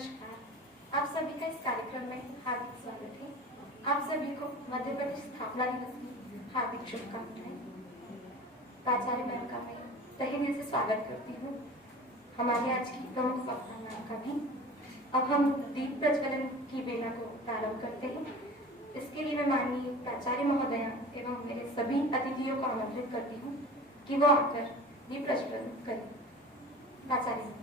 नमस्कार। आप सभी का इस कार्यक्रम में हार्दिक स्वागत है। आप सभी को मध्य प्रदेश स्थापना दिवस की हार्दिक शुभकामनाएं। प्राचार्य मैम का मैं तहे दिल से स्वागत करती हूँ। हमारे आज की प्रमुख वक्ता मैम का भी। अब हम दीप प्रज्वलन की बेला को प्रारंभ करते हैं। इसके लिए मैं माननीय प्राचार्य महोदया एवं मेरे सभी अतिथियों को आमंत्रित करती हूँ कि वो आकर दीप प्रज्वलन करें। प्राचार्य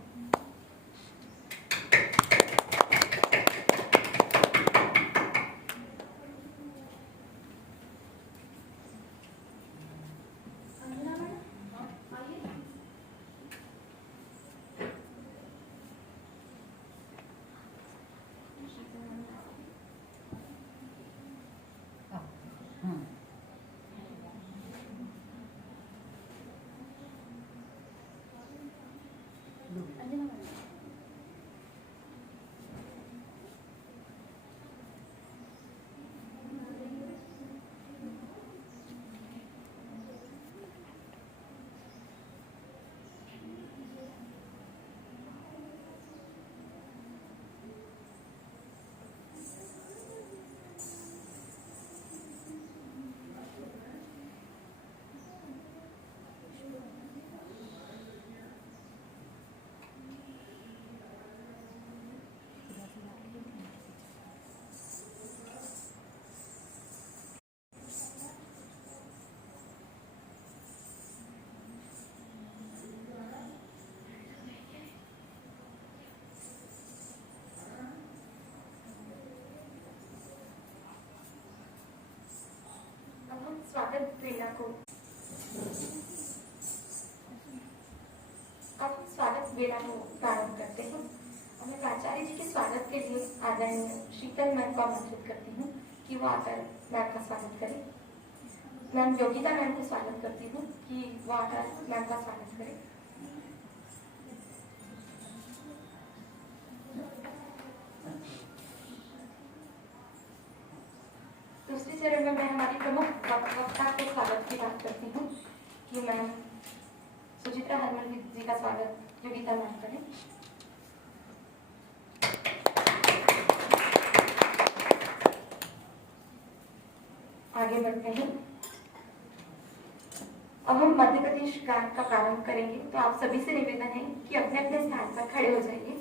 स्वागत बेला को अब स्वागत बेला को प्रारंभ करते हैं। मैं प्राचार्य जी के स्वागत के लिए आदरणीय शीतल मैम को आमंत्रित करती हूँ कि वो आकर मैम का स्वागत करें। मैम योगिता मैम को स्वागत करती हूँ कि वो आकर मैम का स्वागत करें। दूसरे चरण में मैं हमारी प्रमुख वक्ता के स्वागत की बात करती हूँ कि मैम सुचित्रा हरमन जी का स्वागत योगिता मैम करें। आगे बढ़ते हैं। अब हम मध्य प्रदेश गान का प्रारंभ करेंगे, तो आप सभी से निवेदन है कि अपने अपने स्थान पर खड़े हो जाइए।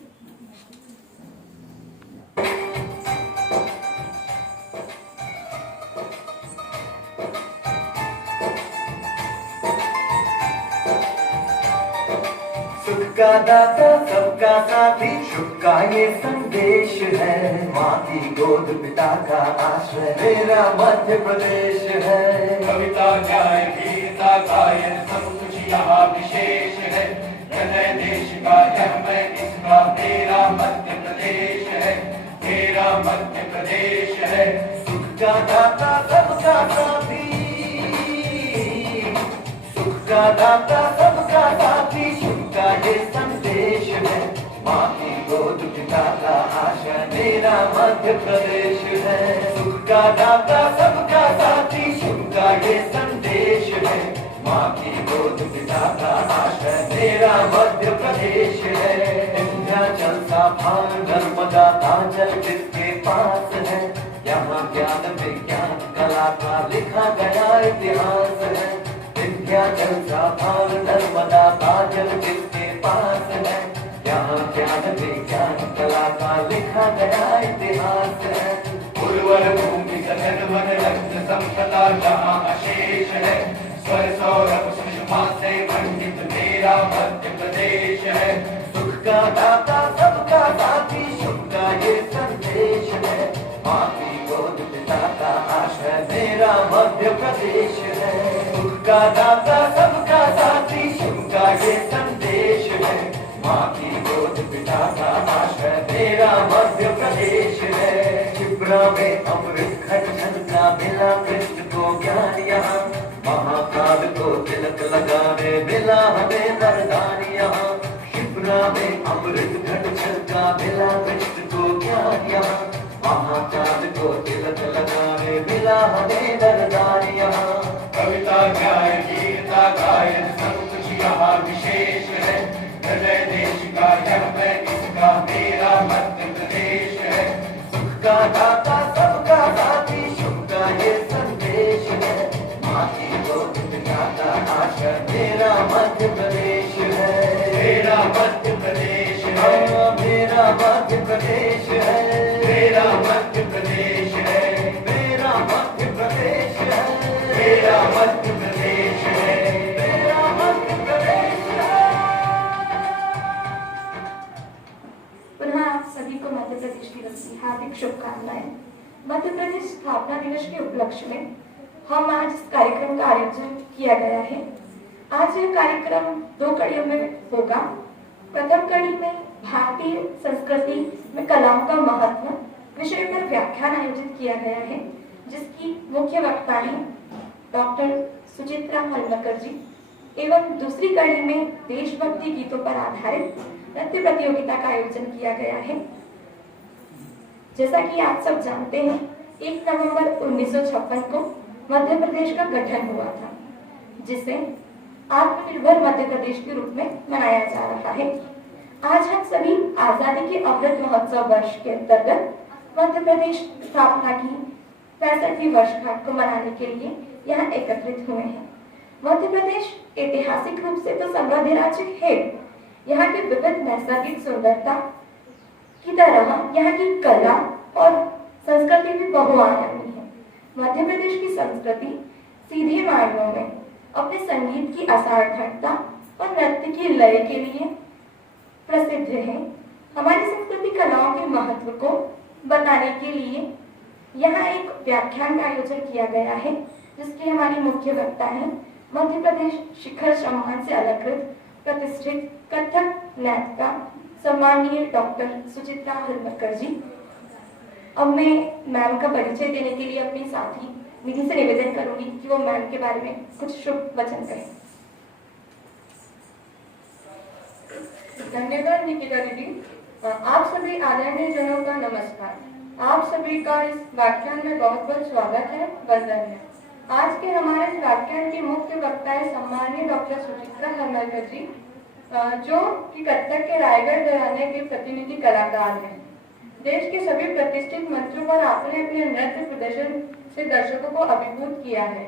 का दाता सबका साथी शुभ का ये संदेश है। माँ की गोद पिता का आश्रय मेरा मध्य प्रदेश है। कविता न्याय वीरता गायन सब कुछ यहाँ विशेष है। हृदय देश का यह मैं इसका मेरा मध्य प्रदेश है। मेरा मध्य प्रदेश है। सुख का दाता सबका साथी, सुख का दाता सबका साथी शुभ का ये संदेश है। माँ की गोद पिता का आशा मेरा मध्य प्रदेश है। सुख का दाता सबका साथी शुभ का ये संदेश है। माँ की गोद पिता का आशा मेरा मध्य प्रदेश है। विंध्याचल साफान नर्मदा कांचल किसके पास है। यहाँ ज्ञान विज्ञान कला का लिखा गया इतिहास है। विंध्याचल साफान नर्मदा कांचल किसके पास है। यहाँ ज्ञान विज्ञान कला का लिखा गया इतिहास है। उर्वर भूमि सघन वन रक्त संपदा जहाँ अशेष है। स्वर सौरभ सुषमा से मंडित मेरा मध्य प्रदेश है। सुख का दाता सबका साथी शुभ का ये संदेश है। माँ की गोद पिता का आश्रय मेरा मध्य प्रदेश है। सुख का दाता सबका साथी शुभ का ये संदेश है। माँ की गोद पिता का आश्रय मेरा मध्य प्रदेश है। क्षिप्रा में अमृत खंड का मिला कृष्ण को ज्ञान यहाँ। महाकाल को तिलक लगाने मिला हमें वरदान यहाँ। क्षिप्रा में अमृत घट का मिला कृष्ण को ज्ञान यहाँ। महाकाल को तिलक लगाने मिला हमें वरदान यहाँ। कविता न्याय वीरता गायन सब कुछ यहाँ विशेष है। हृदय देश का यह मैं इसका मेरा मध्य दाता सबका साथी शुभ का ये संदेश है। माँ की गोद में जाता आशा मेरा मध्य प्रदेश है। मेरा मध्य प्रदेश है, मेरा मध्य प्रदेश है। मेरा मध्य प्रदेश है, मेरा मध्य प्रदेश है। मेरा मध्य प्रदेश है। मेरा मध्य प्रदेश है। पुनः आप सभी को मध्य प्रदेश दिवस की हार्दिक शुभकामनाएं। मध्य प्रदेश स्थापना दिवस के उपलक्ष्य में हम आज इस कार्यक्रम का आयोजन किया गया है। आज यह कार्यक्रम 2 कड़ियों में होगा। प्रथम कड़ी में भारतीय संस्कृति में कलाओं का महत्व विषय पर व्याख्यान आयोजित किया गया है, जिसकी मुख्य वक्ता हैं डॉक्टर सुचित्रा हलमकर जी। एवं दूसरी कड़ी में देशभक्ति गीतों पर आधारित नृत्य प्रतियोगिता का आयोजन किया गया है। जैसा कि आप सब जानते हैं, 1 नवंबर 1956 को मध्य प्रदेश का गठन हुआ था, जिसे आत्मनिर्भर मध्य प्रदेश के रूप में मनाया जा रहा है। आज हम सभी आजादी के अमृत महोत्सव वर्ष के अंतर्गत मध्य प्रदेश स्थापना की 65वीं वर्षगांठ को मनाने के लिए यहाँ एकत्रित हुए हैं। मध्य प्रदेश ऐतिहासिक रूप से तो समृद्ध राज्य है। यहाँ की विविध नैसर्गिक सुंदरता की तरह यहाँ की कला और संस्कृति भी बहुआयामी है। मध्य प्रदेश की संस्कृति सीधे मायनों में अपने संगीत की असाधारणता और नृत्य की लय के लिए प्रसिद्ध है। हमारी संस्कृति कलाओं के महत्व को बताने के लिए यहाँ एक व्याख्यान का आयोजन किया गया है, जिसके हमारी मुख्य वक्ता हैं मध्य प्रदेश शिखर सम्मान से अलंकृत प्रतिष्ठित कथक नृत्यिका सम्माननीय डॉक्टर सुचित्रा हलमकर जी। अब मैं मैम का परिचय देने के लिए अपनी साथी निधि से निवेदन करूंगी कि वो मैम के बारे में कुछ शुभ वचन कहें। धन्यवाद निकिता दीदी। आप सभी आदरणीय जनों का नमस्कार। आप सभी का इस व्याख्यान में बहुत बहुत स्वागत है, वंदन है। आज के हमारे इस व्याख्यान के मुख्य वक्ता है सम्माननीय डॉक्टर सुचित्रा हलमकर जी, जो कि कथक के रायगढ़ घराने के प्रतिनिधि कलाकार हैं। देश के सभी प्रतिष्ठित मंचों पर आपने अपने नृत्य प्रदर्शन से दर्शकों को अभिभूत किया है।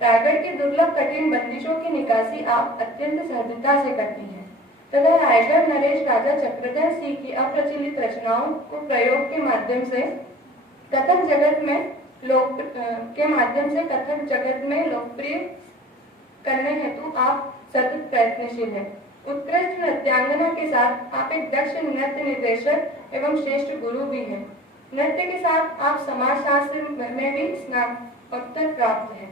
रायगढ़ की दुर्लभ कठिन बंदिशों की निकासी आप अत्यंत सहजता से करती हैं तथा रायगढ़ नरेश राजा चक्रधर सिंह की अप्रचलित रचनाओं को प्रयोग के माध्यम से कथक जगत में लोकप्रिय करने हेतु आप सतत प्रयत्नशील हैं। उत्कृष्ट नृत्यांगना के साथ आप एक दक्ष नृत्य निर्देशक एवं श्रेष्ठ गुरु भी हैं। नृत्य के साथ आप समाजशास्त्र में भी स्नातकोत्तर प्राप्त हैं।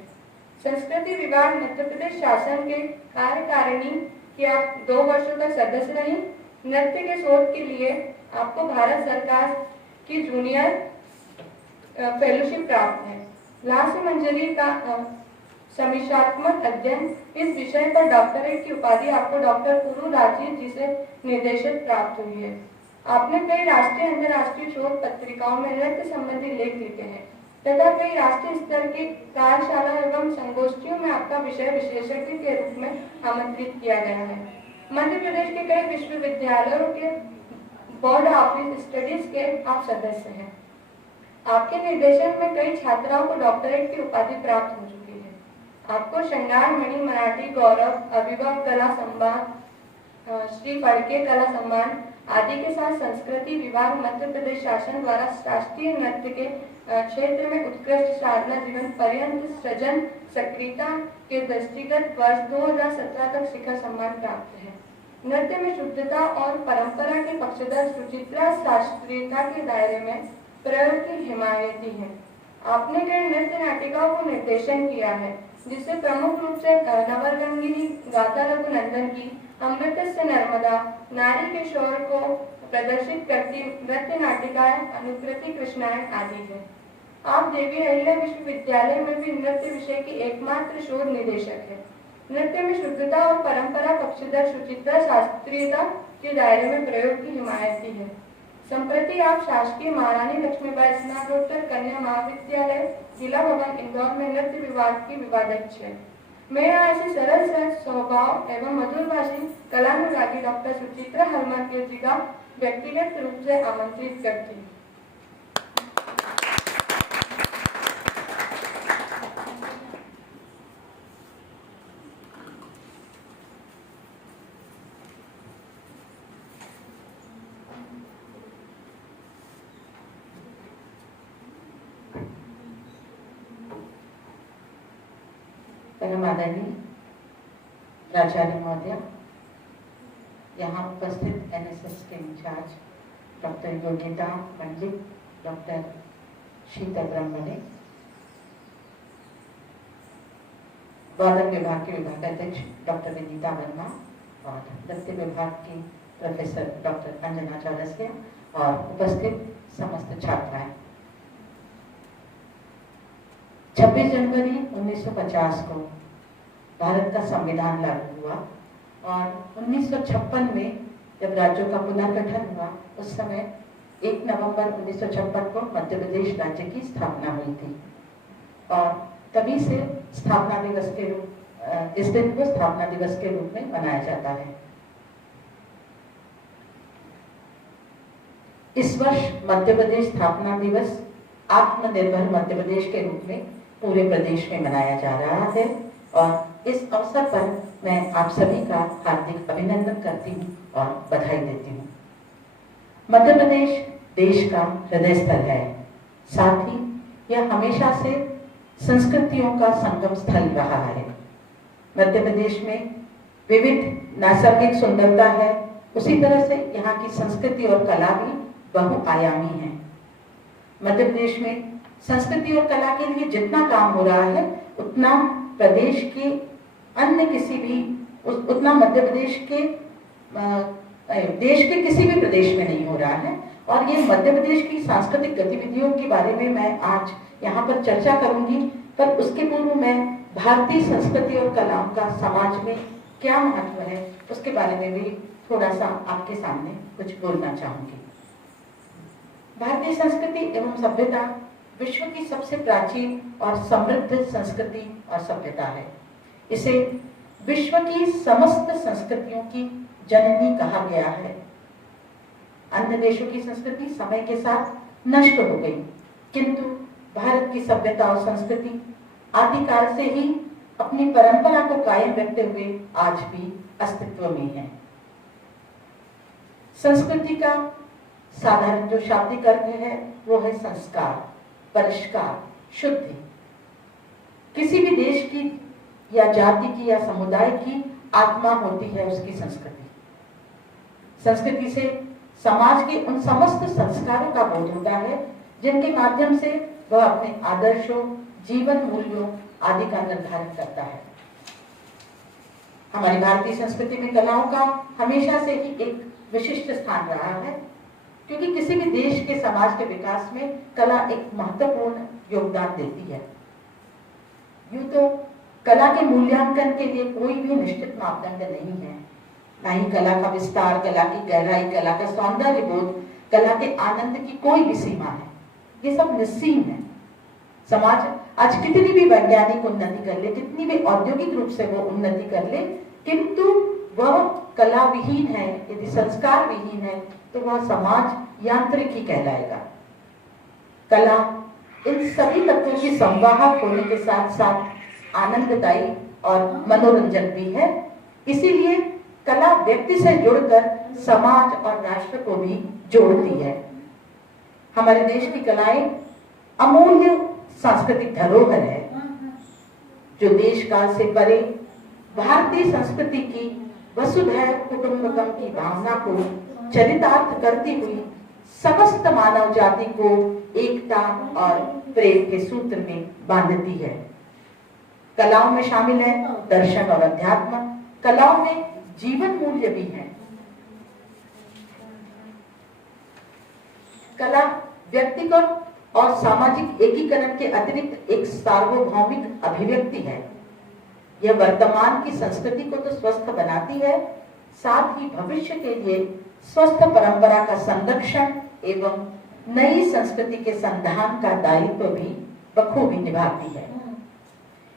संस्कृति विभाग मध्य प्रदेश शासन के कार्यकारिणी की आप 2 वर्षों तक सदस्य रही। नृत्य के शोध के लिए आपको भारत सरकार की जूनियर फेलोशिप प्राप्त है। लास्य मंजरी का समीक्षात्मक अध्ययन इस विषय पर डॉक्टरेट की उपाधि आपको डॉक्टर पुरु राजीव जी से निर्देशित प्राप्त हुई है। आपने कई राष्ट्रीय अंतर्राष्ट्रीय शोध पत्रिकाओं में नृत्य संबंधी लेख लिखे हैं तथा कई राष्ट्रीय स्तर की कार्यशाला एवं संगोष्ठियों में आपका विषय विशेषज्ञ के रूप में आमंत्रित किया गया है। मध्य प्रदेश के कई विश्वविद्यालयों के बोर्ड ऑफिस स्टडीज के आप सदस्य हैं। आपके निर्देशन में कई छात्राओं को डॉक्टरेट की उपाधि प्राप्त हो चुकी है। आपको श्रृंगार मणि मराठी गौरव अभिभव कला सम्मान श्री फड़के कला सम्मान आदि के साथ संस्कृति विभाग मध्य प्रदेश शासन द्वारा शास्त्रीय नृत्य के क्षेत्र में उत्कृष्ट साधना जीवन पर्यंत सृजन सक्रियता के दृष्टिगत वर्ष 2017 तक शिखर सम्मान प्राप्त है। नृत्य में शुद्धता और परंपरा के पक्षधर सुचित्रा शास्त्रीयता के दायरे में प्रयोग की हिमायती है। आपने कई नृत्य नाटिकाओं को निर्देशन किया है, जिससे प्रमुख रूप से नवरंगिनी गाता रघुनंदन की अमृतस्य नर्मदा नारी के शौर को प्रदर्शित करती नृत्य नाटिकाएं अनुकृति कृष्णायन आदि है। आप देवी अहिल्या विश्वविद्यालय में भी नृत्य विषय की एकमात्र शोध निदेशक है। नृत्य में शुद्धता और परंपरा पक्षधर सुचित्रा शास्त्रीयता के दायरे में प्रयोग की हिमायती है। संप्रति आप शासकीय महारानी लक्ष्मीबाई स्नातकोत्तर कन्या महाविद्यालय जिला भवन इंदौर में नृत्य विभाग की विभागाध्यक्ष है। मैं ऐसे सरल स्वभाव एवं मधुरभाषी कलानुरागी डॉक्टर सुचित्रा हलमकर जी का व्यक्तिगत रूप से आमंत्रित करती हूँ। परम आदरणीय प्राचार्य महोदय, यहाँ उपस्थित एनएसएस के इंचार्ज डॉक्टर योगिता पंडित, डॉक्टर शीतल ब्रह्मणे, वादन विभाग के विभागाध्यक्ष डॉक्टर विनीता वर्मा और नृत्य विभाग की प्रोफेसर डॉक्टर अंजना चौरसिया और उपस्थित समस्त छात्राएं। 26 जनवरी 1950 को भारत का संविधान लागू हुआ और 1956 में जब राज्यों का पुनर्गठन हुआ उस समय 1 नवंबर 1956 को मध्य प्रदेश राज्य की स्थापना हुई थी और तभी से स्थापना दिवस के रूप इस दिन को स्थापना दिवस के रूप में मनाया जाता है। इस वर्ष मध्य प्रदेश स्थापना दिवस आत्मनिर्भर मध्य प्रदेश के रूप में पूरे प्रदेश में मनाया जा रहा है और इस अवसर पर मैं आप सभी का हार्दिक अभिनंदन करती हूँ और बधाई देती हूँ। मध्य प्रदेश देश का हृदय स्थल है, साथ ही यह हमेशा से संस्कृतियों का संगम स्थल रहा है। मध्य प्रदेश में विविध नैसर्गिक सुंदरता है, उसी तरह से यहाँ की संस्कृति और कला भी बहुआयामी है। मध्य प्रदेश में संस्कृति और कला के लिए जितना काम हो रहा है उतना प्रदेश के अन्य किसी भी उतना मध्य प्रदेश के देश के किसी भी प्रदेश में नहीं हो रहा है और ये मध्य प्रदेश की सांस्कृतिक गतिविधियों के बारे में मैं आज यहाँ पर चर्चा करूंगी, पर उसके पूर्व मैं भारतीय संस्कृति और कलाओं का समाज में क्या महत्व है उसके बारे में भी थोड़ा सा आपके सामने कुछ बोलना चाहूंगी। भारतीय संस्कृति एवं सभ्यता विश्व की सबसे प्राचीन और समृद्ध संस्कृति और सभ्यता है। इसे विश्व की समस्त संस्कृतियों की जननी कहा गया है। अन्य देशों की संस्कृति समय के साथ नष्ट हो गई, किंतु भारत की सभ्यता और संस्कृति आदिकाल से ही अपनी परंपरा को कायम रखते हुए आज भी अस्तित्व में है। संस्कृति का साधारण जो शाब्दिक अर्थ है वो है संस्कार, परिष्कार, शुद्धि। किसी भी देश की या जाति की या समुदाय की आत्मा होती है उसकी संस्कृति। संस्कृति से समाज के उन समस्त संस्कारों का बोध होता है जिनके माध्यम से वह अपने आदर्शों, जीवन मूल्यों आदि का निर्धारण करता है। हमारी भारतीय संस्कृति में कलाओं का हमेशा से ही एक विशिष्ट स्थान रहा है, क्योंकि किसी भी देश के समाज के विकास में कला एक महत्वपूर्ण योगदान देती है। यूं तो कला के मूल्यांकन के लिए कोई भी निश्चित मापदंड नहीं है, ना ही कला का विस्तार, कला की गहराई, कला का सौंदर्य बोध, कला के आनंद की कोई भी सीमा है। ये सब निस्सीम है। समाज आज कितनी भी वैज्ञानिक उन्नति कर ले, कितनी भी औद्योगिक रूप से वो उन्नति कर ले, किंतु वह कला विहीन है, यदि संस्कार विहीन है तो वह समाज यांत्रिक ही कहलाएगा। कला इन सभी तत्वों की संवाहक होने के साथ साथ आनंददायी और मनोरंजन भी है। इसीलिए कला व्यक्ति से जुड़कर समाज और राष्ट्र को भी जोड़ती है। हमारे देश की कलाएं अमूल्य सांस्कृतिक धरोहर है जो देश काल से परे भारतीय संस्कृति की वसुधैव कुटुंबकम की भावना को चरितार्थ करती हुई समस्त मानव जाति को एकता और प्रेम के सूत्र में बांधती है। कलाओं में शामिल है दर्शन और अध्यात्म, कलाओं में जीवन मूल्य भी है। कला व्यक्तिगत और सामाजिक एकीकरण के अतिरिक्त एक सार्वभौमिक अभिव्यक्ति है। यह वर्तमान की संस्कृति को तो स्वस्थ बनाती है, साथ ही भविष्य के लिए स्वस्थ परंपरा का संरक्षण एवं नई संस्कृति के संधान का दायित्व भी बखूबी निभाती है।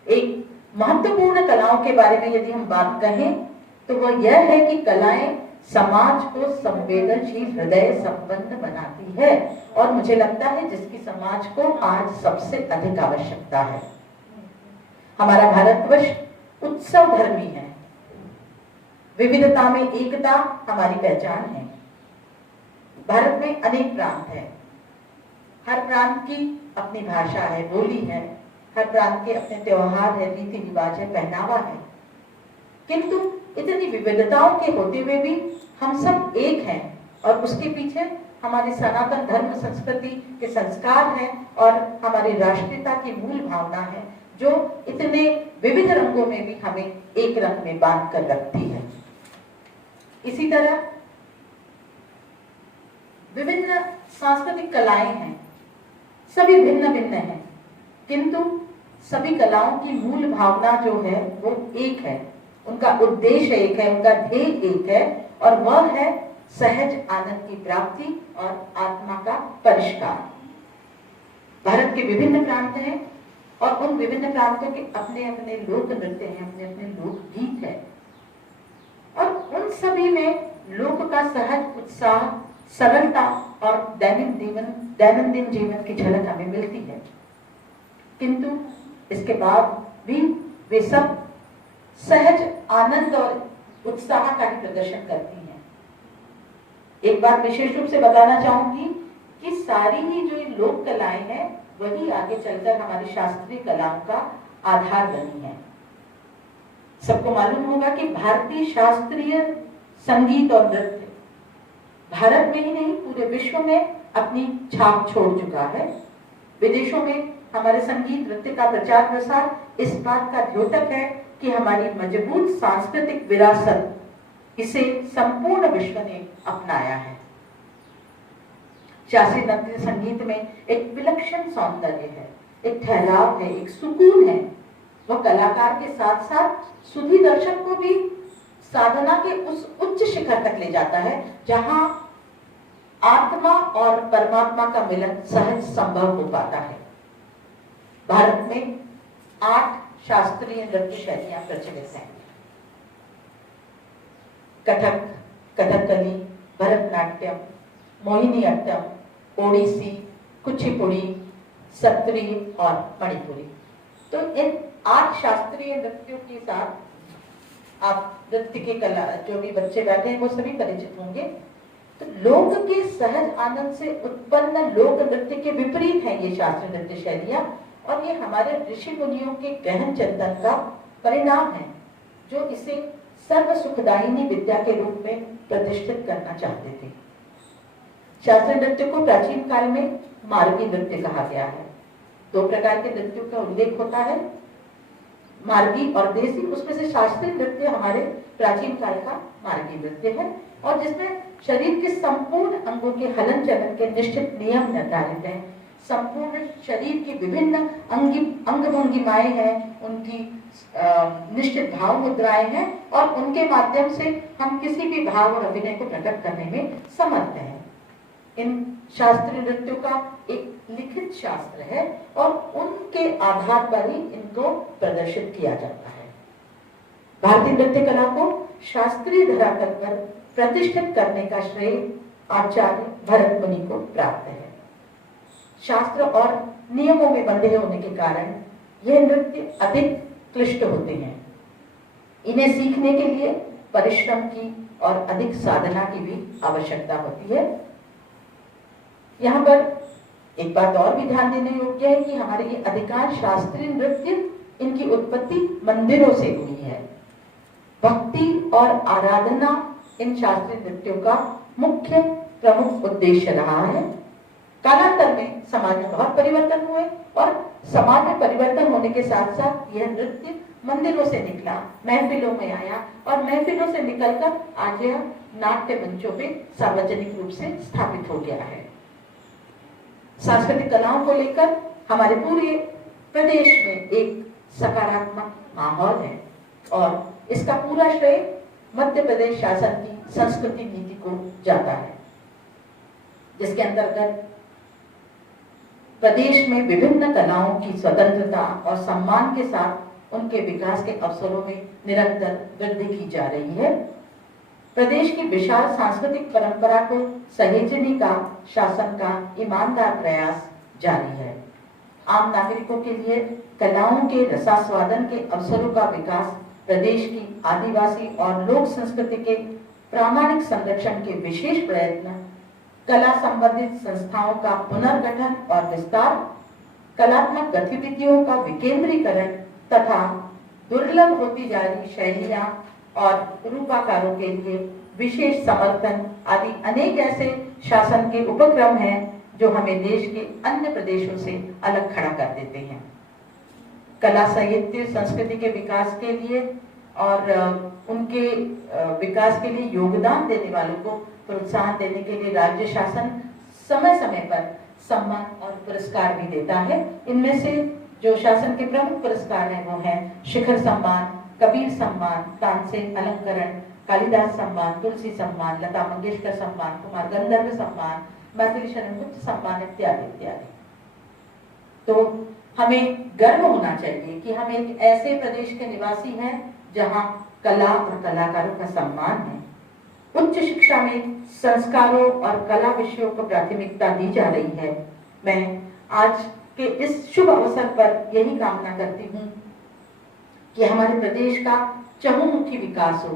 एक महत्वपूर्ण कलाओं के बारे में यदि हम बात कहें तो वह यह है कि कलाएं समाज को संवेदनशील हृदय संपन्न बनाती है और मुझे लगता है जिसकी समाज को आज सबसे अधिक आवश्यकता है। हमारा भारतवर्ष उत्सव धर्मी है, विविधता में एकता हमारी पहचान है। भारत में अनेक प्रांत हैं, हर प्रांत की अपनी भाषा है, बोली है, हर प्रांत के अपने त्योहार है, रीति रिवाज है, पहनावा है, किंतु इतनी विविधताओं के होते हुए भी हम सब एक हैं और उसके पीछे हमारी सनातन धर्म संस्कृति के संस्कार हैं और हमारी राष्ट्रीयता की मूल भावना है जो इतने विविध रंगों में भी हमें एक रंग में बांध कर रखती है। इसी तरह विभिन्न सांस्कृतिक कलाएं हैं, सभी भिन्न भिन्न हैं, किंतु सभी कलाओं की मूल भावना जो है वो एक है, उनका उद्देश्य एक है, उनका ध्येय एक है और वह है सहज आनंद की प्राप्ति और आत्मा का परिष्कार। भारत के विभिन्न प्रांत हैं और उन विभिन्न प्रांतों के अपने अपने लोक नृत्य हैं, अपने अपने लोक गीत हैं और उन सभी में लोक का सहज उत्साह, सरलता और दैनंदिन जीवन की झलक हमें मिलती है। किंतु इसके बाद भी वे सब सहज आनंद और उत्साह का ही प्रदर्शन करती हैं। एक बात विशेष रूप से बताना चाहूंगी कि सारी ही जो लोक कलाएं हैं वही आगे चलकर हमारी शास्त्रीय कलाओं का आधार बनी है। सबको मालूम होगा कि भारतीय शास्त्रीय संगीत और नृत्य भारत में ही नहीं पूरे विश्व में अपनी छाप छोड़ चुका है। विदेशों में हमारे संगीत नृत्य का प्रचार प्रसार इस बात का द्योतक है कि हमारी मजबूत सांस्कृतिक विरासत इसे संपूर्ण विश्व ने अपनाया है। शास्त्रीय नृत्य संगीत में एक विलक्षण सौंदर्य है, एक ठहराव है, एक सुकून है। वह कलाकार के साथ साथ सुधी दर्शक को भी साधना के उस उच्च शिखर तक ले जाता है जहां आत्मा और परमात्मा का मिलन सहज संभव हो पाता है। भारत में 8 शास्त्रीय नृत्य शैलियां प्रचलित हैं। कथक, कथकली, भरतनाट्यम, मोहिनीअट्टम, ओडिसी, कुचिपुड़ी, सत्रिय और मणिपुरी। तो इन 8 शास्त्रीय नृत्यों के साथ आप नृत्य के कला जो भी बच्चे बैठे हैं वो सभी परिचित होंगे। तो लोक के सहज आनंद से उत्पन्न लोक नृत्य के विपरीत है ये शास्त्रीय नृत्य शैलियां और ये हमारे ऋषि मुनियों के गहन चिंतन का परिणाम है जो इसे सर्व सुखदायिनी विद्या के रूप में प्रतिष्ठित करना चाहते थे। शास्त्रीय नृत्य को प्राचीन काल में मार्गी नृत्य कहा गया है। 2 प्रकार के नृत्यों का उल्लेख होता है, मार्गी और देसी। उसमें से शास्त्रीय नृत्य हमारे प्राचीन काल का मार्गी नृत्य है और जिसमें शरीर के संपूर्ण अंगों के हलन चलन के निश्चित नियम निर्धारित हैं। संपूर्ण शरीर की विभिन्न अंग भंगिमाएं हैं, उनकी निश्चित भाव मुद्राएं हैं और उनके माध्यम से हम किसी भी भाव और अभिनय को प्रकट करने में समर्थ हैं। इन शास्त्रीय नृत्यों का एक लिखित शास्त्र है और उनके आधार पर ही इनको प्रदर्शित किया जाता है। भारतीय नृत्य कला को शास्त्रीय धरातल पर प्रतिष्ठित करने का श्रेय आचार्य भरत मुनि को प्राप्त है। शास्त्र और नियमों में बंधे होने के कारण यह नृत्य अधिक क्लिष्ट होते हैं। इन्हें सीखने के लिए परिश्रम की और अधिक साधना की भी आवश्यकता होती है। यहाँ पर एक बात और भी ध्यान देने योग्य है कि हमारे ये अधिकांश शास्त्रीय नृत्य इनकी उत्पत्ति मंदिरों से हुई है। भक्ति और आराधना इन शास्त्रीय नृत्यों का मुख्य प्रमुख उद्देश्य रहा है। कालांतर में समाज में बहुत परिवर्तन हुए और समाज में परिवर्तन होने के साथ साथ यह नृत्य मंदिरों से निकला, महफिलों में आया और महफिलों से निकलकर आज यह नाट्य मंचों पे सार्वजनिक रूप से स्थापित हो गया है। सांस्कृतिक कलाओं को लेकर हमारे पूरे प्रदेश में एक सकारात्मक माहौल है और इसका पूरा श्रेय मध्य प्रदेश शासन की संस्कृति नीति को जाता है, जिसके अंतर्गत प्रदेश में विभिन्न कलाओं की स्वतंत्रता और सम्मान के साथ उनके विकास के अवसरों में निरंतर वृद्धि की जा रही है। प्रदेश की विशाल सांस्कृतिक परंपरा को सहेजने का शासन का ईमानदार प्रयास जारी है। आम नागरिकों के लिए कलाओं के रसास्वादन के अवसरों का विकास प्रदेश की आदिवासी और लोक संस्कृति के प्रामाणिक संरक्षण के विशेष प्रयत्न, कला संबंधित संस्थाओं का पुनर्गठन और विस्तार, कलात्मक गतिविधियों का विकेंद्रीकरण तथा दुर्लभ होती जा रही शैलियां और रूपाकारों के लिए विशेष समर्थन आदि अनेक ऐसे शासन के उपक्रम हैं जो हमें देश के अन्य प्रदेशों से अलग खड़ा कर देते हैं। कला साहित्य संस्कृति के विकास के लिए और उनके विकास के लिए योगदान देने वालों को प्रोत्साहन देने के लिए राज्य शासन समय समय पर सम्मान और पुरस्कार भी देता है। इनमें से जो शासन के प्रमुख पुरस्कार हैं वो हैं शिखर सम्मान, कबीर सम्मान, तानसेन अलंकरण, कालिदास सम्मान, तुलसी सम्मान, लता मंगेशकर सम्मान, कुमार गंधर्व सम्मान, मैथिली शरण गुप्त सम्मान इत्यादि इत्यादि। तो हमें गर्व होना चाहिए कि हम एक ऐसे प्रदेश के निवासी हैं जहां कला और कलाकारों का सम्मान है। उच्च शिक्षा में संस्कारों और कला विषयों को प्राथमिकता दी जा रही है। मैं आज के इस शुभ अवसर पर यही कामना करती हूँ कि हमारे प्रदेश का चहुमुखी विकास हो,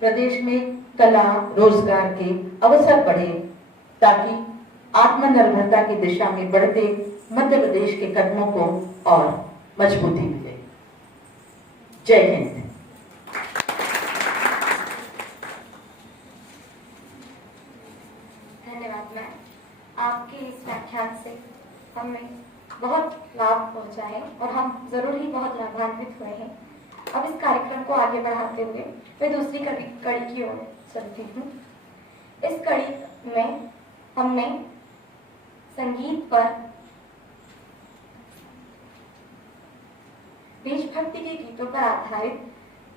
प्रदेश में कला रोजगार के अवसर बढ़े, ताकि आत्मनिर्भरता की दिशा में बढ़ते मध्य प्रदेश के कदमों को और मजबूती मिले। जय हिंद। धन्यवाद मैम, आपके इस व्याख्यान से हमें बहुत लाभ पहुंचा है और हम जरूर ही बहुत लाभान्वित हुए हैं। अब इस कार्यक्रम को आगे बढ़ाते हुए मैं दूसरी कड़ी की ओर चलती हूँ। इस कड़ी में हमने संगीत पर देशभक्ति के गीतों पर आधारित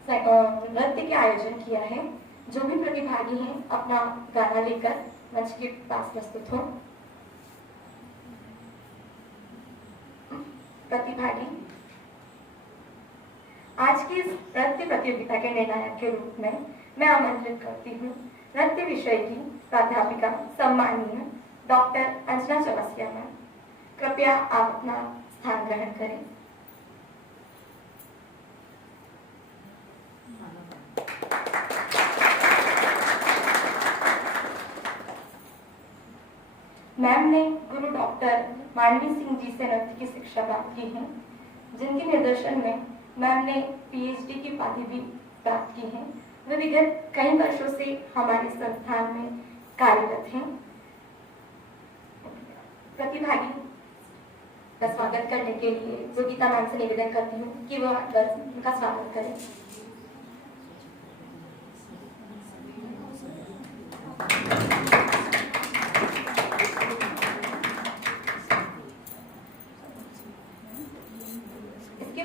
नृत्य के आयोजन किया है। जो भी प्रतिभागी हैं अपना गाना लेकर मंच के पास प्रस्तुत हो। प्रतिभागी आज की इस नृत्य प्रतियोगिता के निर्णायक के रूप में मैं आमंत्रित करती हूँ नृत्य विषय की प्राध्यापिका सम्माननीय डॉक्टर अंजना चौरसिया मैम। कृपया आप अपना स्थान ग्रहण करें। मैम ने गुरु डॉक्टर मानवी सिंह जी से नृत्य की शिक्षा प्राप्त की है, जिनके निर्देशन में मैम ने पीएचडी की उपाधि भी प्राप्त की है। वे विगत कई वर्षों से हमारे संस्थान में कार्यरत हैं। प्रतिभागी का स्वागत करने के लिए योगिता मैम से निवेदन करती हूँ कि वह उनका स्वागत करें।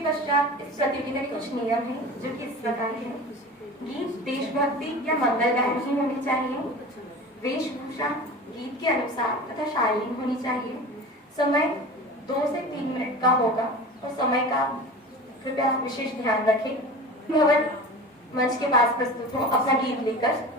पश्चात इस प्रतियोगिता के कुछ नियम हैं जो कि इस प्रकार हैं। गीत देशभक्ति या मंगल गायन ही होनी चाहिए। वेशभूषा गीत के अनुसार तथा शालीन होनी चाहिए। समय 2 से 3 मिनट का होगा और समय का कृपया विशेष ध्यान रखें। भवन मंच के पास प्रस्तुत हो अपना गीत लेकर।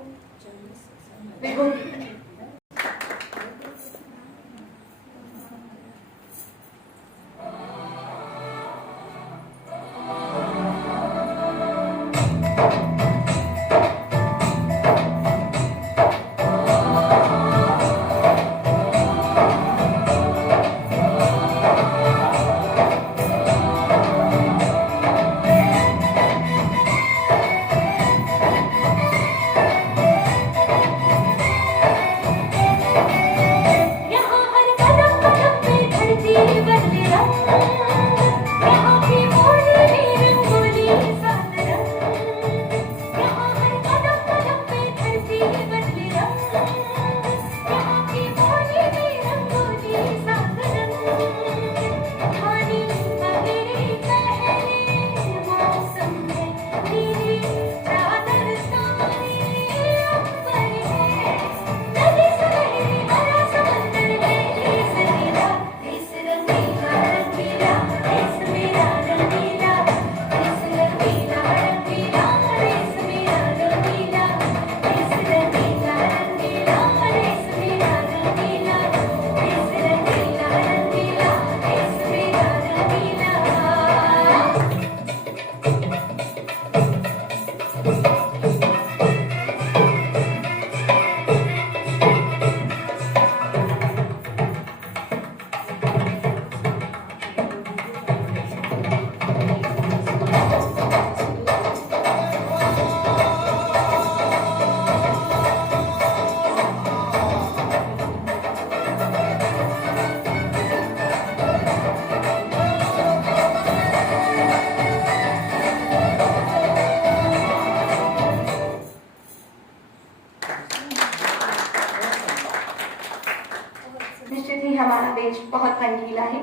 निश्चित ही हमारा देश बहुत रंगीला है।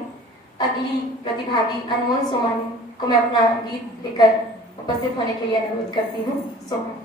अगली प्रतिभागी अनमोल सोमानी को मैं अपना गीत लेकर उपस्थित होने के लिए अनुरोध करती हूँ। सोमा।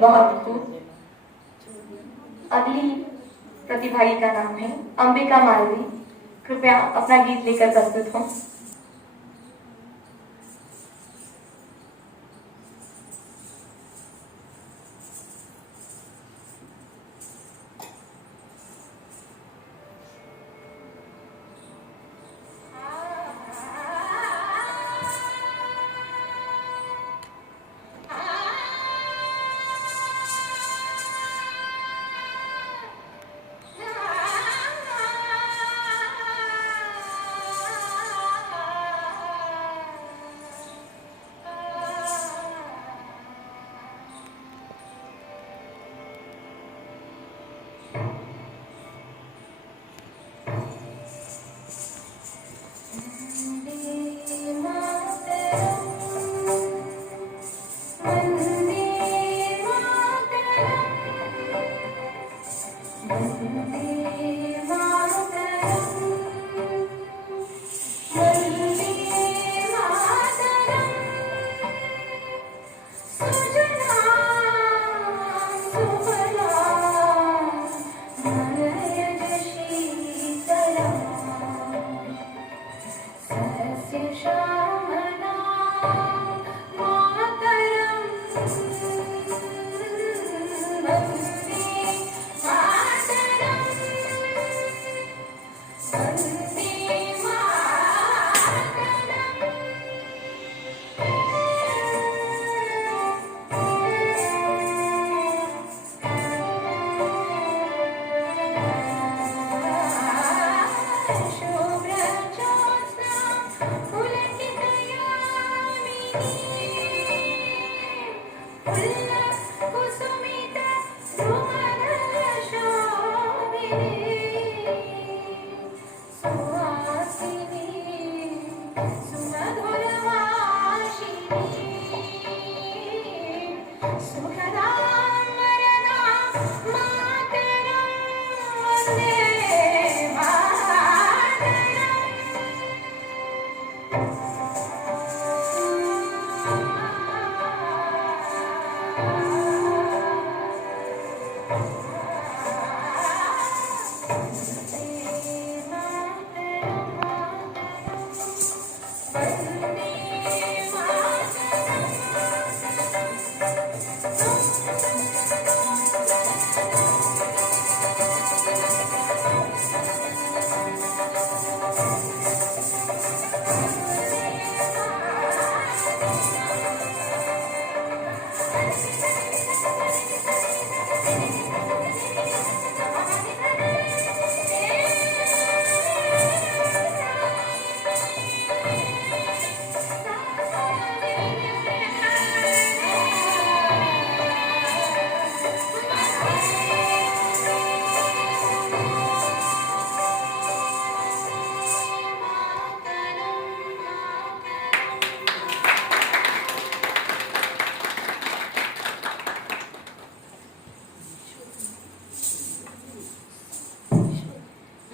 बहुत खूब। अगली प्रतिभागी का नाम है अंबिका मालवी। कृपया अपना गीत लेकर प्रस्तुत हों।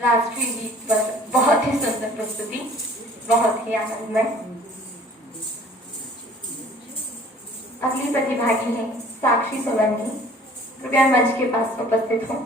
राष्ट्रीय गीत पर बहुत ही सुंदर प्रस्तुति, बहुत ही आनंदमय। अगली प्रतिभागी है साक्षी सोलंकी। कृपया मंच के पास उपस्थित हो।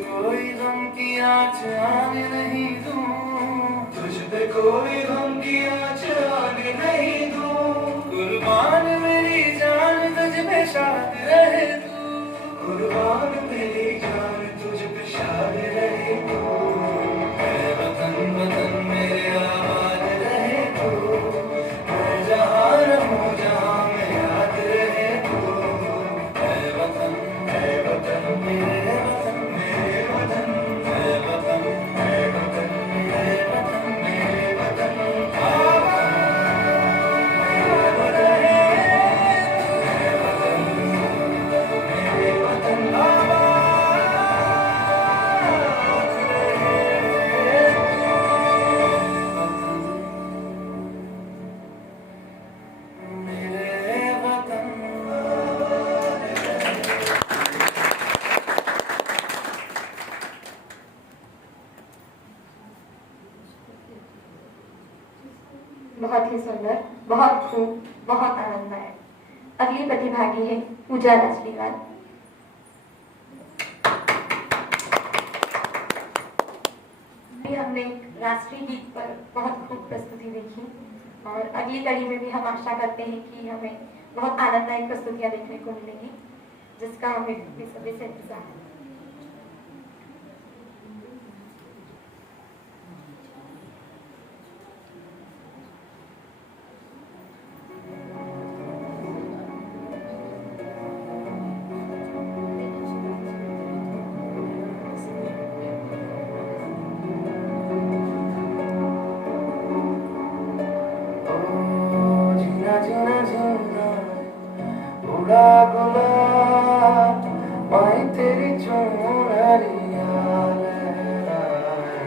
कोई गम की आँच आने नहीं दूं, तुझ पे कोई गम की आँच आने नहीं दूं। कुर्बान मेरी जान तुझ पे शाद रहे तू, कुर्बान मेरी जान तुझ पे शाद रहे तू। है वतन वतन मेरे आबाद रहे तू, मैं जहाँ रहूं जहाँ में याद रहे तू। है वतन मेरे वतन, मेरे वतन, है वतन, है वतन, मेरे वतन, मेरे वतन। आबाद रहे तू, है वतन, मेरे वतन, आबाद रहे तू, मेरे वतन। बहुत ही सुंदर, बहुत खूब, बहुत आनंददायक। अगली प्रतिभागी है पूजा राजलीवाल। अभी हमने राष्ट्रीय गीत पर बहुत खूब प्रस्तुति देखी और अगली कड़ी में भी हम आशा करते हैं कि हमें बहुत आनंददायक प्रस्तुतियां देखने को मिलेंगी, जिसका हमें बेसब्री से इंतजार है। जीना जीना जीना उड़ा गुलाब, माही तेरी चुनरिया लहराए।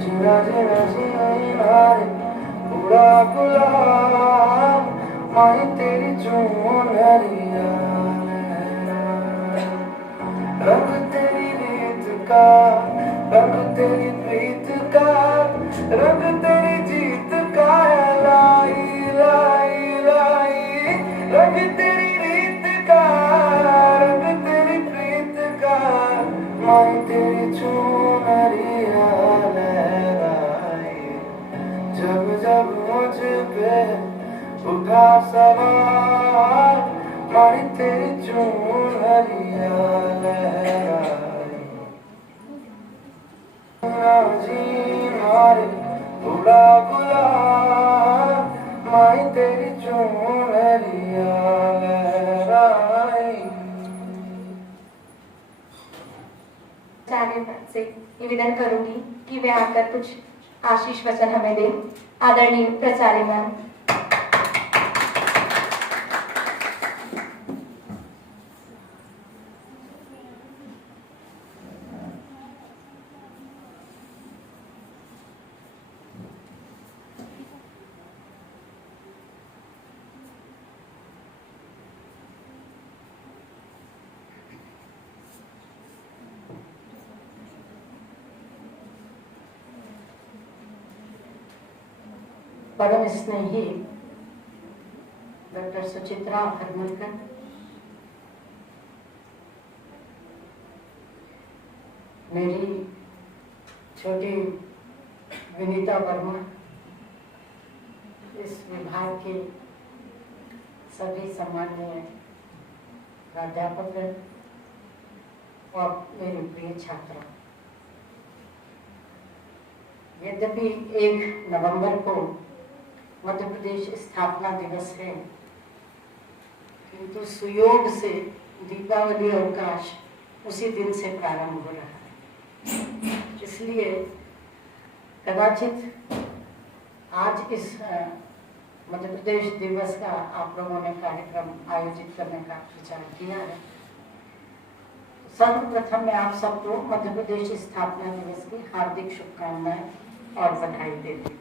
जीना जीना जीना रे उड़ा गुलाब, माही तेरी चुनरिया लहराए। रंग तेरी रीत का, रंग तेरी प्रीत का, रंग तेरी जीत का है लाई लाई लाई। रंग तेरी रीत का, रंग तेरी प्रीत का, माई तेरी चुनरिया लहराई। जब जब मुझ पे उठा सवार, माई तेरी चुनरिया लहराई। जी मारे उड़ा गुलाब, माई तेरी चुनरिया लहराई। आचार्य से निवेदन करूंगी कि वे आकर कुछ आशीष वचन हमें दें। आदरणीय प्राचार्य मैम। परम स्नेही डॉक्टर सुचित्रा हरमलकर, मेरी छोटी विनीता वर्मा, इस विभाग के सभी सम्माननीय प्राध्यापक और मेरे प्रिय छात्र, यद्यपि 1 नवंबर को मध्य प्रदेश स्थापना दिवस है, किंतु सुयोग से दीपावली अवकाश उसी दिन से प्रारंभ हो रहा है। इसलिए कदाचित आज इस मध्य प्रदेश दिवस का आप लोगों ने कार्यक्रम आयोजित करने का विचार किया है। सर्वप्रथम मैं आप सबको मध्य प्रदेश स्थापना दिवस की हार्दिक शुभकामनाएं और बधाई देती हूँ।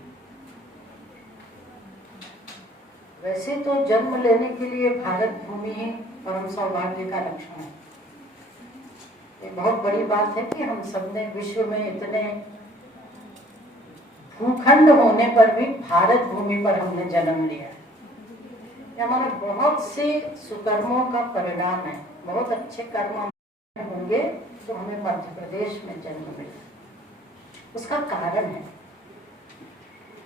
वैसे तो जन्म लेने के लिए भारत भूमि ही परम सौभाग्य का लक्षण है। ये बहुत बड़ी बात है कि हम सबने विश्व में इतने भूखंड होने पर भी भारत भूमि पर हमने जन्म लिया है। ये हमारे बहुत से सुकर्मों का परिणाम है। बहुत अच्छे कर्म होंगे तो हमें मध्य प्रदेश में जन्म मिला। उसका कारण है,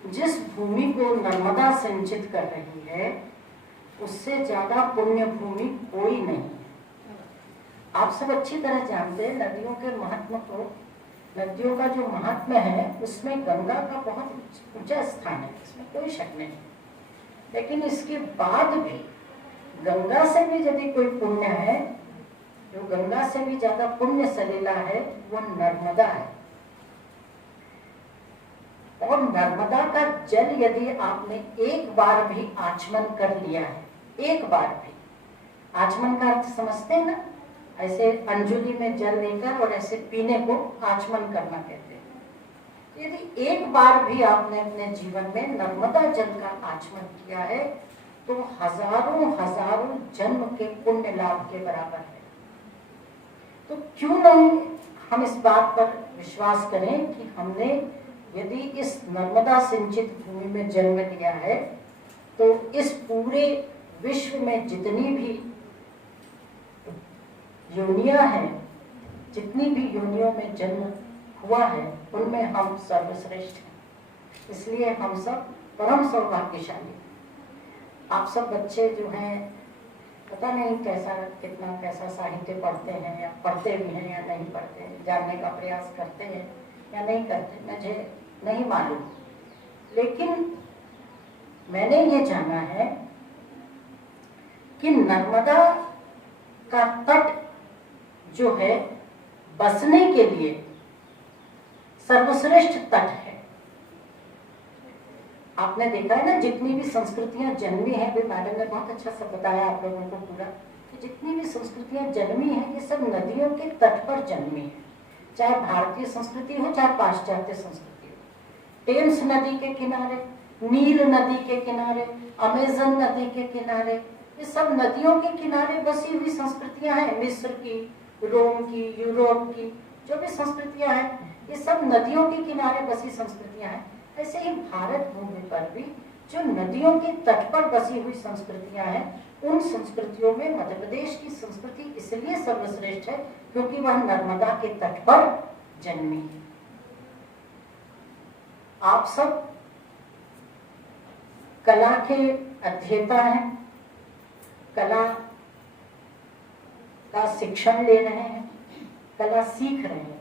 जिस भूमि को नर्मदा सिंचित कर रही है उससे ज्यादा पुण्य भूमि कोई नहीं है। आप सब अच्छी तरह जानते हैं नदियों के महत्व को। नदियों का जो महात्म्य है उसमें गंगा का बहुत ऊंचा स्थान है, इसमें कोई शक नहीं। लेकिन इसके बाद भी गंगा से भी यदि कोई पुण्य है, जो गंगा से भी ज्यादा पुण्य सलीला है, वो नर्मदा है। और नर्मदा का जल यदि आपने एक बार भी आचमन कर लिया है, एक बार भी, आचमन का अर्थ समझते हैं ना, ऐसे अंजुलि में जल लेकर और ऐसे पीने को आचमन करना कहते हैं। यदि एक बार भी आपने अपने जीवन में नर्मदा जल का आचमन किया है तो हजारों हजारों जन्म के पुण्य लाभ के बराबर है। तो क्यों नहीं हम इस बात पर विश्वास करें कि हमने यदि इस नर्मदा सिंचित भूमि में जन्म लिया है तो इस पूरे विश्व में जितनी भी योनियां हैं, जितनी भी योनियों में जन्म हुआ है उनमें हम सर्वश्रेष्ठ हैं। इसलिए हम सब परम सौभाग्यशाली। आप सब बच्चे जो हैं, पता नहीं कैसा साहित्य पढ़ते हैं, या पढ़ते भी हैं या नहीं पढ़ते हैं, जानने का प्रयास करते हैं या नहीं करते, मुझे नहीं मालूम। लेकिन मैंने ये जाना है कि नर्मदा का तट जो है बसने के लिए सर्वश्रेष्ठ तट है। आपने देखा है ना, जितनी भी संस्कृतियां जन्मी हैं, भी मैडम ने बहुत अच्छा सा बताया आप लोगों को पूरा, कि जितनी भी संस्कृतियां जन्मी हैं ये सब नदियों के तट पर जन्मी है। चाहे भारतीय संस्कृति हो चाहे पाश्चात्य संस्कृति हो। टेम्स नदी के किनारे, नील नदी के किनारे, अमेजन नदी के किनारे, ये सब नदियों के किनारे बसी हुई संस्कृतियां हैं। मिस्र की, रोम की, यूरोप की जो भी संस्कृतियां हैं, ये सब नदियों के किनारे बसी संस्कृतियां हैं। ऐसे ही भारत भूमि पर भी जो नदियों के तट पर बसी हुई संस्कृतियां हैं, उन संस्कृतियों में मध्य प्रदेश की संस्कृति इसलिए सर्वश्रेष्ठ है क्योंकि वह नर्मदा के तट पर जन्मी है। आप सब कला के अध्येता हैं, कला का शिक्षण ले रहे हैं, कला सीख रहे हैं।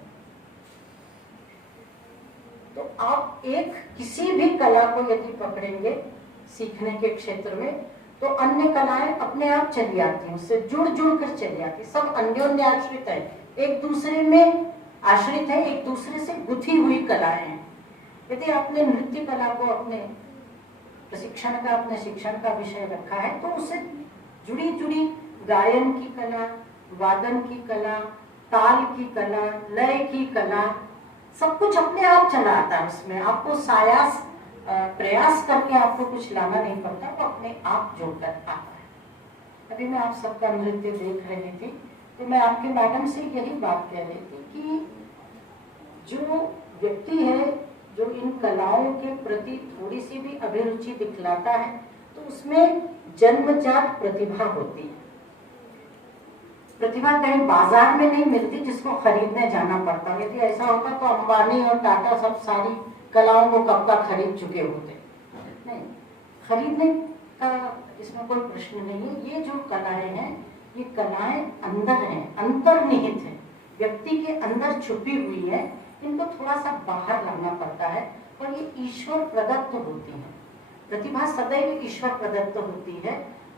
तो आप किसी भी कला को यदि पकड़ेंगे सीखने के क्षेत्र में तो अन्य कलाएं अपने आप चली आती हैं, उससे जुड़ कर चली आती। सब अन्योन्य आश्रित है, एक दूसरे में आश्रित है, एक दूसरे से गुथी हुई कलाएं हैं। यदि आपने नृत्य कला को अपने प्रशिक्षण का, अपने शिक्षण का विषय रखा है तो उससे जुड़ी गायन की कला, वादन की कला, ताल की कला, लय की कला, सब कुछ अपने आप चला आता है। उसमें आपको प्रयास करके आपको कुछ लाना नहीं पड़ता, वो अपने आप जुड़कर आता है। अभी मैं आप सबका नृत्य देख रही थी तो मैं आपके मैडम से यही बात कह रही थी कि जो व्यक्ति है जो इन कलाओं के प्रति थोड़ी सी भी अभिरुचि दिखलाता है तो उसमें जन्मजात प्रतिभा होती है। प्रतिभा कहीं बाजार में नहीं मिलती जिसको खरीदने जाना पड़ता। यदि ऐसा होता तो अंबानी और टाटा सब सारी कलाओं को कब का खरीद चुके होते। नहीं, खरीदने का इसमें कोई प्रश्न नहीं है। ये जो कलाएं हैं, ये कलाएं अंदर हैं, अंतर्निहित है, व्यक्ति के अंदर छुपी हुई है। इनको थोड़ा सा बाहर लाना पड़ता है और ये ईश्वर प्रदत्त होती है। प्रतिभा सदैव ईश्वर प्रदत्त होती है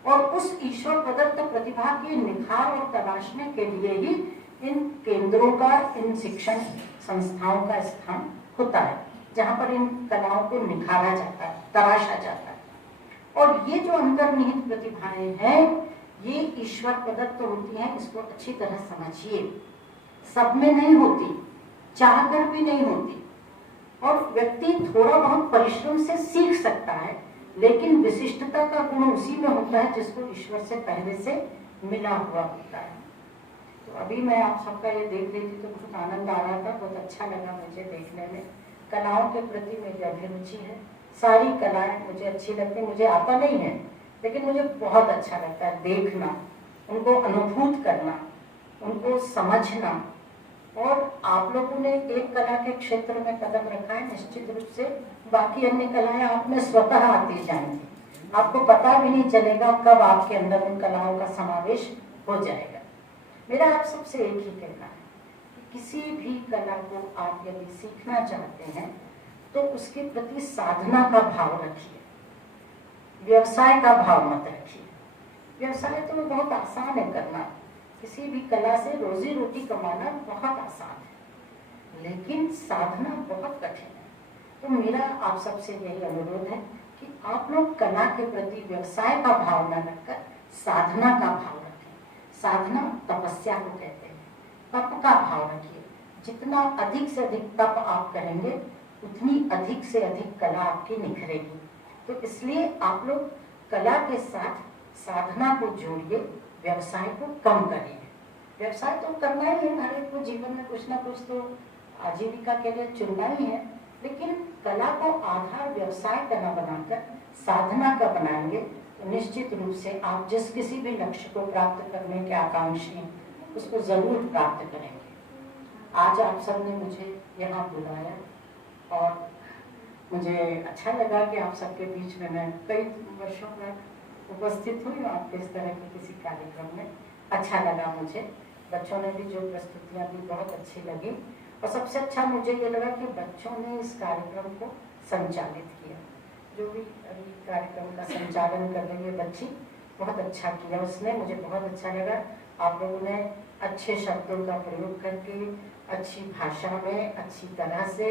और उस ईश्वर प्रदत्त प्रतिभा के निखार और तराशने के लिए ही इन केंद्रों का, इन शिक्षण संस्थाओं का स्थान होता है, जहाँ पर इन कलाओं को निखारा जाता है, तराशा जाता है। और ये जो अंतर्निहित प्रतिभाएं हैं, ये ईश्वर प्रदत्त होती हैं। इसको अच्छी तरह समझिए। सब में नहीं होती, चाहकर भी नहीं होती, और व्यक्ति थोड़ा बहुत परिश्रम से सीख सकता है, लेकिन विशिष्टता का गुण उसी में होता है जिसको ईश्वर से पहले से मिला हुआ होता है। तो अभी मैं आप सबका ये देख रही थी तो बहुत आनंद आ रहा था, बहुत अच्छा लगा मुझे देखने में। कलाओं के प्रति मेरी अभिरुचि है, सारी कलाएं मुझे अच्छी लगती। मुझे आता नहीं है, लेकिन मुझे बहुत अच्छा लगता है देखना, उनको अनुभूत करना, उनको समझना। और आप लोगों ने एक कला के क्षेत्र में कदम रखा है, निश्चित रूप से बाकी अन्य कलाएं आप में स्वतः आती जाएंगी। आपको पता भी नहीं चलेगा कब आपके अंदर उन कलाओं का समावेश हो जाएगा। मेरा आप सबसे एक ही कहना है कि किसी भी कला को आप यदि सीखना चाहते हैं तो उसके प्रति साधना का भाव रखिए, व्यवसाय का भाव मत रखिए। व्यवसाय तो बहुत आसान है करना, किसी भी कला से रोजी रोटी कमाना बहुत आसान है, लेकिन साधना बहुत कठिन है। तो मेरा आप सबसे यही अनुरोध है कि आप लोग कला के प्रति व्यवसाय का भाव न रखकर साधना का भाव रखें। साधना तपस्या को कहते हैं, तप का भाव रखिए। जितना अधिक से अधिक तप आप करेंगे, उतनी अधिक से अधिक कला आपकी निखरेगी। तो इसलिए आप लोग कला के साथ साधना को जोड़िए, व्यवसाय को कम करिए। व्यवसाय तो करना ही है, हर एक को जीवन में कुछ ना कुछ तो आजीविका के लिए चुनना ही है, लेकिन कला को आधार व्यवसाय का न बनाकर साधना का बनाएंगे तो निश्चित रूप से आप जिस किसी भी लक्ष्य को प्राप्त करने के आकांक्षी हैं, उसको जरूर प्राप्त करेंगे। आज आप सबने मुझे यहाँ बुलाया और मुझे अच्छा लगा कि आप सबके बीच में मैं कई वर्षों तक उपस्थित हुई हूँ आपके इस तरह के किसी कार्यक्रम में। अच्छा लगा मुझे, बच्चों ने भी जो प्रस्तुतियाँ दी बहुत अच्छी लगी, और सबसे अच्छा मुझे ये लगा कि बच्चों ने इस कार्यक्रम को संचालित किया। जो भी अभी कार्यक्रम का संचालन कर रही है बच्ची, बहुत अच्छा किया उसने, मुझे बहुत अच्छा लगा। आप लोगों ने अच्छे शब्दों का प्रयोग करके, अच्छी भाषा में, अच्छी तरह से,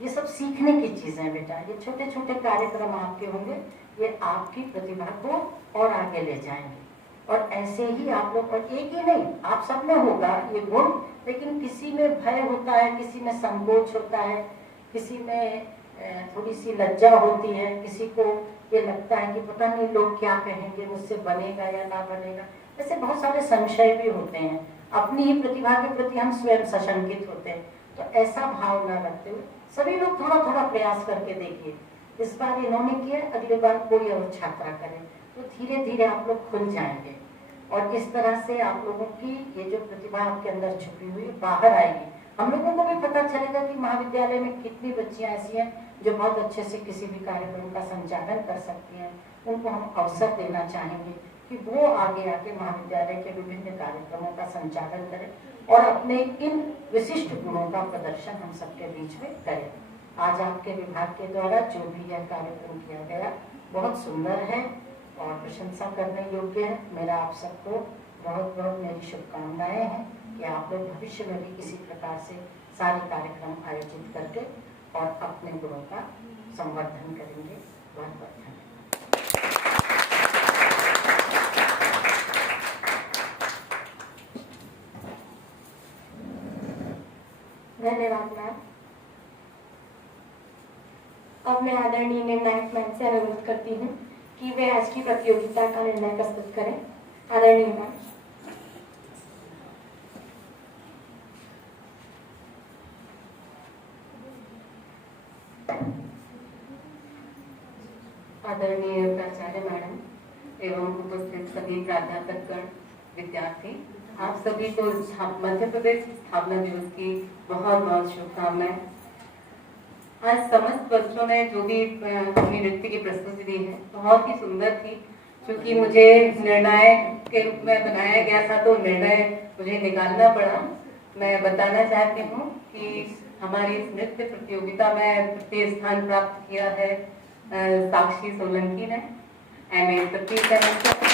ये सब सीखने की चीज़ें हैं बेटा। ये छोटे छोटे कार्यक्रम आपके होंगे, ये आपकी प्रतिभा को और आगे ले जाएंगे। और ऐसे ही आप लोग, और एक ही नहीं, आप सब में होगा ये गुण, लेकिन किसी में भय होता है, किसी में संकोच होता है, किसी में थोड़ी सी लज्जा होती है, किसी को ये लगता है कि पता नहीं लोग क्या कहेंगे, मुझसे बनेगा या ना बनेगा। ऐसे बहुत सारे संशय भी होते हैं, अपनी ही प्रतिभा के प्रति हम स्वयं सशंकित होते हैं। तो ऐसा भाव न रखते हुए सभी लोग थोड़ा थोड़ा प्रयास करके देखिए। इस बार इन्होंने किया, अगली बार कोई और छात्रा करे, तो धीरे धीरे आप लोग खुल जाएंगे और इस तरह से आप लोगों की ये जो प्रतिभा आपके अंदर छुपी हुई बाहर आएगी। हम लोगों को भी पता चलेगा कि महाविद्यालय में कितनी बच्चियां ऐसी हैं जो बहुत अच्छे से किसी भी कार्यक्रम का संचालन कर सकती हैं। उनको हम अवसर देना चाहेंगे कि वो आगे आके महाविद्यालय के विभिन्न कार्यक्रमों का संचालन करें और अपने इन विशिष्ट गुणों का प्रदर्शन हम सबके बीच में करें। आज आपके विभाग के द्वारा जो भी यह कार्यक्रम किया गया बहुत सुंदर है और प्रशंसा करने योग्य है। मेरा आप सबको बहुत बहुत मेरी शुभकामनाएं हैं कि आप लोग भविष्य में भी इसी प्रकार से सारे कार्यक्रम आयोजित करके और अपने गुणों का संवर्धन करेंगे। बहुत बहुत धन्यवाद मैम। अब मैं आदरणीय निर्णायक मैम से अनुरोध करती हूँ कि वे आज की प्रतियोगिता का निर्णय प्रस्तुत करें। आदरणीय मैम। आदरणीय प्राचार्य मैडम एवं उपस्थित सभी प्राध्यापकगण, विद्यार्थी, आप सभी को मध्य प्रदेश स्थापना दिवस की बहुत बहुत शुभकामनाएं। आज समस्त बच्चों ने जो भी अपनी नृत्य की प्रस्तुति दी है बहुत ही सुंदर थी। क्योंकि मुझे निर्णायक के रूप में बनाया गया था तो निर्णय मुझे निकालना पड़ा। मैं बताना चाहती हूँ कि हमारी इस नृत्य प्रतियोगिता में तृतीय स्थान प्राप्त किया है साक्षी सोलंकी ने MA तृतीय सेमेस्टर।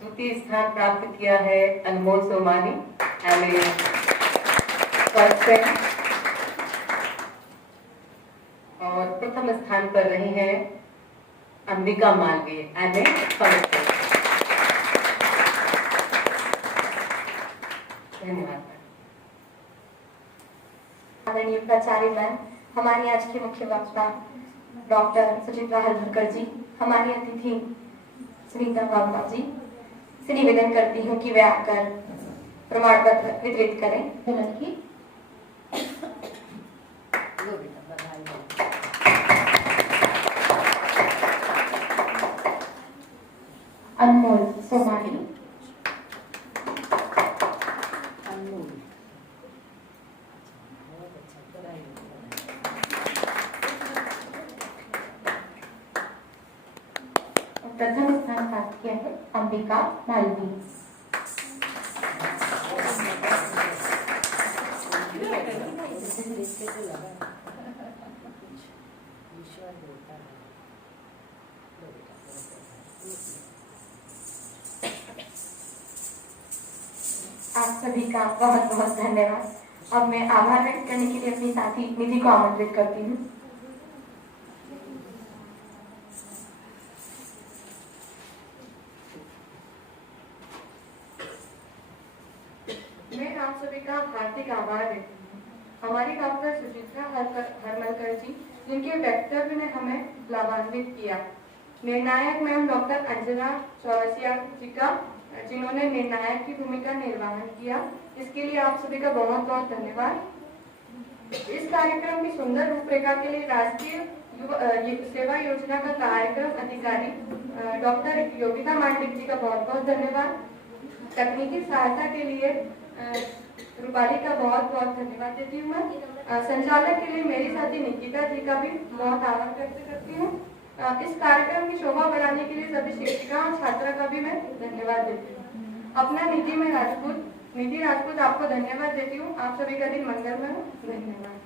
द्वितीय स्थान प्राप्त किया है अनमोल सोमानी MA फर्स्ट सेम। और प्रथम स्थान पर रही है Ambika Malviya MA first sem. धन्यवाद। आदरणीय प्राचार्य मैम, हमारी आज की मुख्य वक्ता डॉक्टर सुचित्रा हल्दरकर जी, हमारी अतिथि सुनीता वर्मा जी से निवेदन करती हूँ कि वे आकर प्रमाण पत्र वितरित करें। अनमोल सोमानी, प्रथम स्थान प्राप्त किया है अंबिका मालवी। आप सभी का बहुत बहुत धन्यवाद। अब मैं आभार व्यक्त करने के लिए अपनी साथी निधि को आमंत्रित करती हूँ। मैं आप सभी का हार्दिक आभार देती हूँ। हमारी डॉक्टर सुचित्रा हरमलकर जी, जिनके वक्तव्य ने हमें लाभान्वित किया। निर्णायक मैम डॉक्टर अंजना चौरसिया जी का, जिन्होंने निर्णायक की भूमिका निर्वहन किया, इसके लिए आप सभी का बहुत बहुत धन्यवाद। इस कार्यक्रम की सुंदर रूपरेखा के लिए राष्ट्रीय सेवा योजना का कार्यक्रम अधिकारी डॉक्टर योगिता मांडिक जी का बहुत बहुत धन्यवाद। तकनीकी सहायता के लिए रूपाली का बहुत बहुत धन्यवाद देती हूँ मैं। संचालक के लिए मेरी साथी निकिता जी का भी बहुत आभार व्यक्त करती हूँ। इस कार्यक्रम की शोभा बढ़ाने के लिए सभी शिक्षिका और छात्रा का भी मैं धन्यवाद देती हूँ। अपना निधि राजपूत आपको धन्यवाद देती हूँ। आप सभी का दिन मंगलमय हो। धन्यवाद।